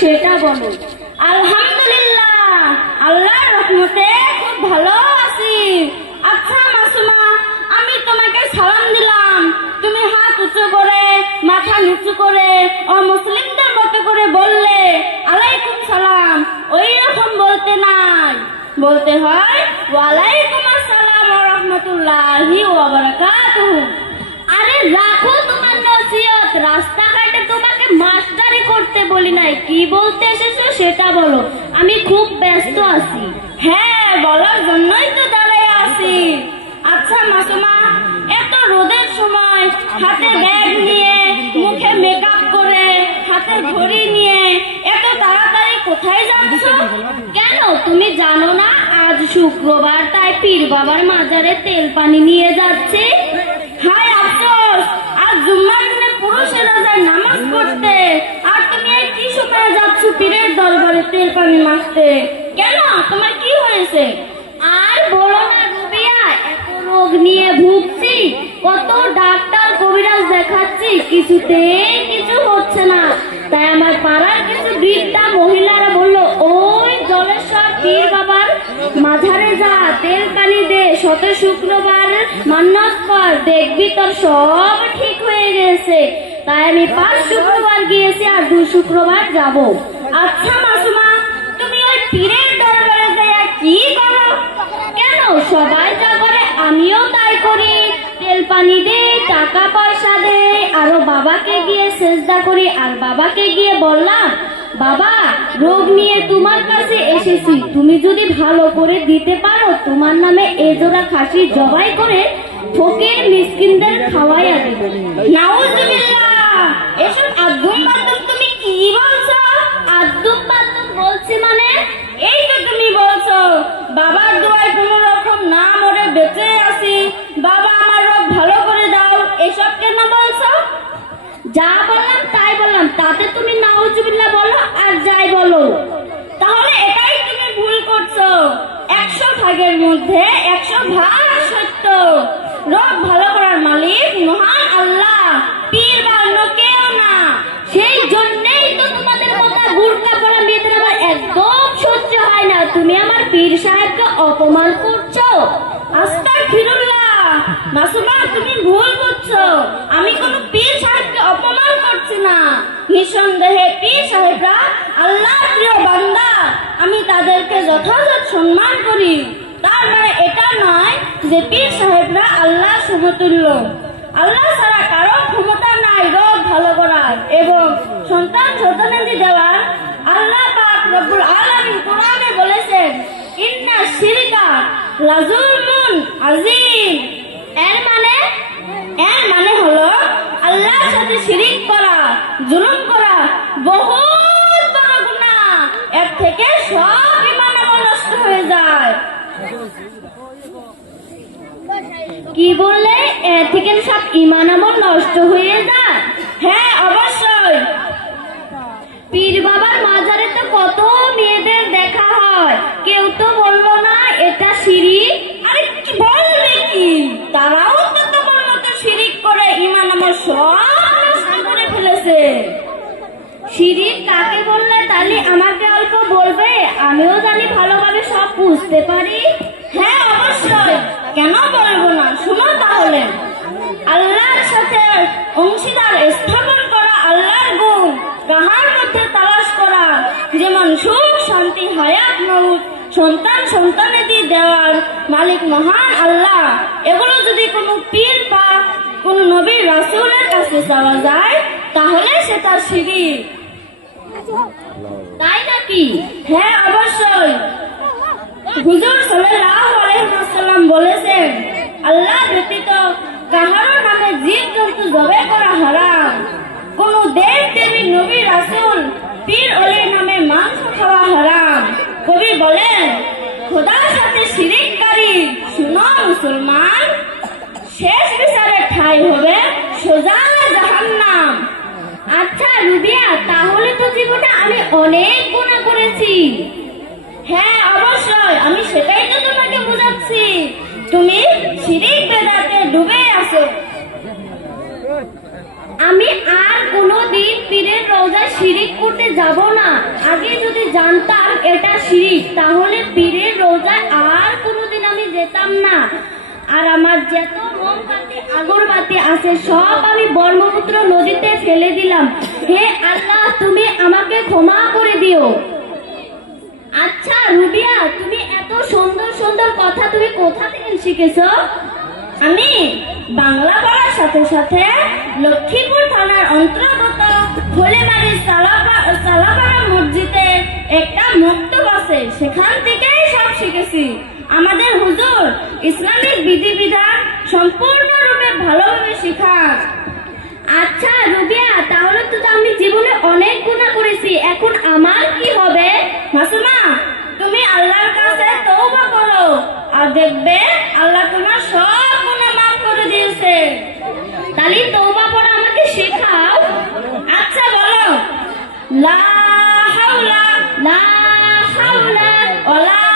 সেটা বলো। আলহামদুলিল্লাহ, আল্লাহর রহমতে খুব ভালো আছি। আচ্ছা মাসুমা, আমি তোমাকে সালাম দিলাম, তুমি হাত উঁচু করে মাথা নিচু করে ও মুসলিমদের মতো করে বললে আলাইকুম সালাম। ওই রকম বলতে নাই, বলতে হয় ওয়ালাইকুম আসসালাম ওয়া রাহমাতুল্লাহি ওয়া বারাকাতুহু। আরে রাখো তোমার নসিহত, রাস্তাঘাটে তোমাকে মাস্টারি করতে বলি নাই, কি বলতে এসেছো সেটা বলো। আমি খুব ব্যস্ত আছি। হ্যাঁ, বলার জন্যই তো দাঁড়ায় আছি। আচ্ছা মাসুমা, এত রোদের সময় হাতে ব্যাগ নিয়ে মুখে মেকআপ করে হাতে ঘড়ি নিয়ে এত তাড়াতাড়ি কোথায় যাচ্ছ? কেন তুমি জানো না আজ শুক্রবার, তাই পীর বাবার মাজারে তেল পানি নিয়ে যাচ্ছে। হায় আফসোস, আজ জুম্মার দিনে পুরুষেরা যায় নামাজ পড়তে, আর তুমি এই কি সময় যাচ্ছ পীরের দরবারে তেল পানি মাখতে? কেন, তোমার কি হয়েছে? আর বলো না রুবিয়া, এত রোগ নিয়ে ভুগছি, কত ডাক্তার কবিরাজ দেখাচ্ছি, কিছুতেই কিছু হচ্ছে না। তাই আমার পাড়ার কিছু বৃদ্ধা মহিলারা বললো, ওই জলেশ্বর পীর বাবার মাঝারে যা, তেল পানি দে, শত শুক্রবার মান্নত কর, দেখবি তোর সব ঠিক হয়ে গেছে। তাই আমি 5 শুক্রবার গিয়েছি, আর 2 শুক্রবার যাব। আচ্ছা মাসুমা, তুমি ওই পীরের দরবারে যাইয়া কি করো? কেন, সবাই যা করে আমিও তাই করি। তেল পানি দে, টাকা পয়সা দে, আরো বাবাকে গিয়ে সেজদা করি। আর বাবাকে গিয়ে বললাম, বাবা রোগ নিয়ে তোমার কাছে এসেছি, তুমি যদি ভালো করে দিতে পারো তোমার নামে এজোড়া খাসি জবাই করে ফকির মিসকিনদের খাওয়াইয়া দেব। নাউজুবিল্লাহ, এসব আদম বাদম তুমি কি বলছো? আদম বাদম বলছি মানে? এই তো তুমি বলছো বাবার দোয়ায় কোন রকম না মরে বেঁচে আছি, বাবা আমার রোগ ভালো করে দাও, এসব কেন বলছো? যা বললাম তাই বললাম, তাতে তুমি নাউজুবিল্লাহ বলো আর যাই বলো। তাহলে এটাই তুমি ভুল করছো। 100 ভাগের মধ্যে 100 ভাগ সত্য। রোগ ভালো করার মালিক মহান আল্লাহ, পীর বা অন্য কেউ না। সেই জন্যই তো তোমাদের কথা বুরকা পরা মেয়েদের আমার একদম সহ্য হয় না। তুমি আমার পীর সাহেবকে অপমান করছো। আস্তাগফিরুল্লাহ। মাসুমা, তুমি ভুল করছো, আমি কোন পীর সাহেবকে অপমান করছি না। নিঃসন্দেহে পীর সাহেবরা আল্লাহর প্রিয় বান্দা, আমি তাদেরকে যথাযথ সম্মান করি। তার মানে এটা নয় যে পীর সাহেবরা আল্লাহ সমতুল্য। আল্লাহ ছাড়া কারো ক্ষমতা নাই রোগ ভালো করার এবং সন্তান সন্তানাদি দেওয়ার। আল্লাহ পাক রব্বুল আলামিন কোরআনে বলেছেন, ইন্না শিরকা লাযুলমুন আযীম। এর মানে হলো আল্লাহর সাথে শিরিক করা, জুলুম করা বহুত বড় গুনাহ। এর থেকে সব ঈমান আমল নষ্ট হয়ে যায়। কি বললে? এর থেকে সব ঈমান আমল নষ্ট হয়ে যায়? হ্যাঁ অবশ্যই। পীর বাবার মাজারে তো কত মেয়েদের দেখা হয়, কেউ তো বললো না এটা শিরিক। আরে কি বলবে কি, তারাও তো তোমার মতো শিরিক করে ঈমান আমল সব নষ্ট করে ফেলেছে। শিরিক কাকে বললে তাহলে আমাকে অল্প বলবে, আমিও জানি ভালোভাবে সব বুঝতে পারি। হ্যাঁ অবশ্যই, কেন বলবো না, শুনো তাহলে। আল্লাহর সাথে অংশীদার স্থাপন করা, আল্লাহর গুণ কাহার মধ্যে তালাশ করা, যেমন সুখ শান্তি হায়াত মউত সন্তান সন্তানেদি দেওয়ার মালিক মহান আল্লাহ। এগুলো যদি কোনো পীর বা কোন নবী রাসূলের কাছে চাওয়া যায় তাহলে সেটা শিরিক। তাই নাকি? হ্যাঁ অবশ্যই। হুজুর সাল্লাল্লাহু আলাইহি ওয়াসাল্লাম বলেছেন, আল্লাহ ব্যতীত কাহারো নামে জীব জন্তু জবাই করা হারাম। কোন দেব দেবী নবী রাসূল পীর ওলির নামে মাংস খাওয়া হারাম। কবি বলেন, খোদার সাথে শিরিককারী শুনো মুসলমান, শেষ বিচারের ঠাঁই হবে সোজা জাহান্নাম। আচ্ছা রুবিয়া, তাহলে তো জীবনে আমি অনেক গুনাহ করেছি। হ্যাঁ অবশ্যই, আমি সেটাই তো তোমাকে বোঝাচ্ছি, তুমি শিরিক বেদাতে ডুবে আছো। আমি আর কোনোদিন পীরের রওজায় শিরিক করতে যাব না। আগে যদি জানতাম এটা শিরিক, তাহলে পীরের রোজায় আর কোনোদিন আমি যেতাম না। আর আমার যত মোমবাতি আগরবাতি আছে সব আমি ব্রহ্মপুত্র নদীতে ফেলে দিলাম। হে আল্লাহ, তুমি আমাকে ক্ষমা করে দিও। আচ্ছা রুবিয়া, তুমি এত সুন্দর সুন্দর কথা তুমি কোথা থেকে শিখেছো? আমি বাংলা পড়ার সাথে সাথে লক্ষ্মীপুর থানার অন্তর্গত হলিমারি সালাপাড়া মসজিদে একটা মক্তব আছে, সেখান থেকেই সব শিখেছি। আমাদের হুজুর ইসলামিক বিধিবিধান সম্পূর্ণরূপে ভালোভাবে শেখান। আচ্ছা রুবিয়া, তাহলে তো আমি জীবনে অনেক গুনাহ করেছি, এখন আমার কি হবে? মাসুমা, তুমি আল্লাহর কাছে তওবা করো, আর দেখবে আল্লাহ তোমার সব গুনাহ মাফ করে দিয়েছে। তাহলে তওবা পড়া আমাকে শেখাও। আচ্ছা বলো, লা হাওলা ওয়ালা